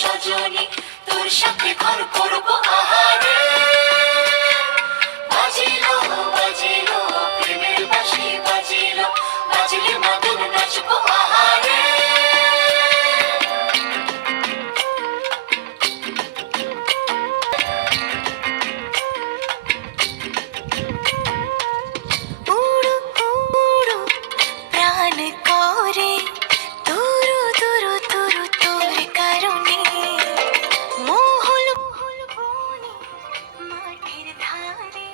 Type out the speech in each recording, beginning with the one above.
সজনী, তোর সাথে ঘর করবো আহারে। বাজিলো বাজিলো প্রেমের বাঁশি বাজিলো, বাজলে মদন নাচবো আহারে। উড়ো উড়ো প্রাণ করে তুরু তুরু তুরু তোর কারণে, মহল মহল বনে মাঠের ধারে,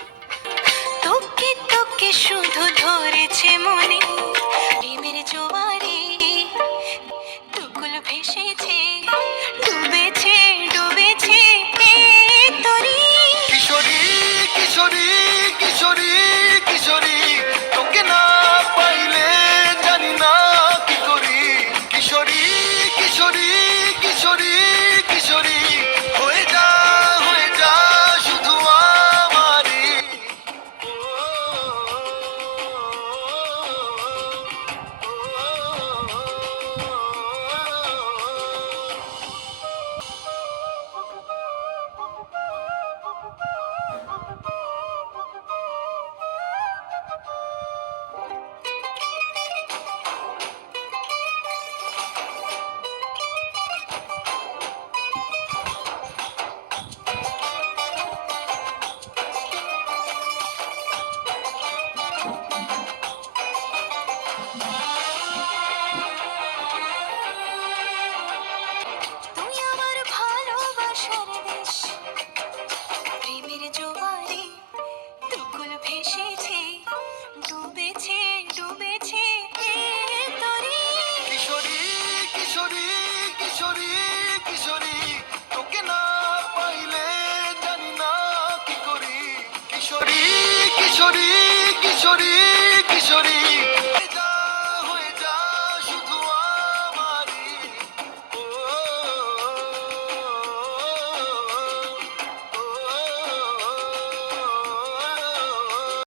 তোকে তোকে শুধু ধরেছে মনে। প্রেমের জোয়ারে দুকুল ভেসেছে, ডুবেছে ডুবেছে তরি। কিশোরী কিশোরী কিশোরী কিশোরী, তোকে না পাইলে জানি না কি করি। কিশোরী কিশোরী কিশোরী কিশোরী, হয়ে যা শুধু আমারই। তুই আমার ভালোবাসার দেশ, প্রেমের জোয়ারে দুকুল ভেসেছে, ডুবেছে ডুবেছে তরি। কিশোরী কিশোরী কিশোরী কিশোরী, তোকে না পাইলে জানি না কি করি। কিশোরী কিশোরী কিশোরী কিশোরী,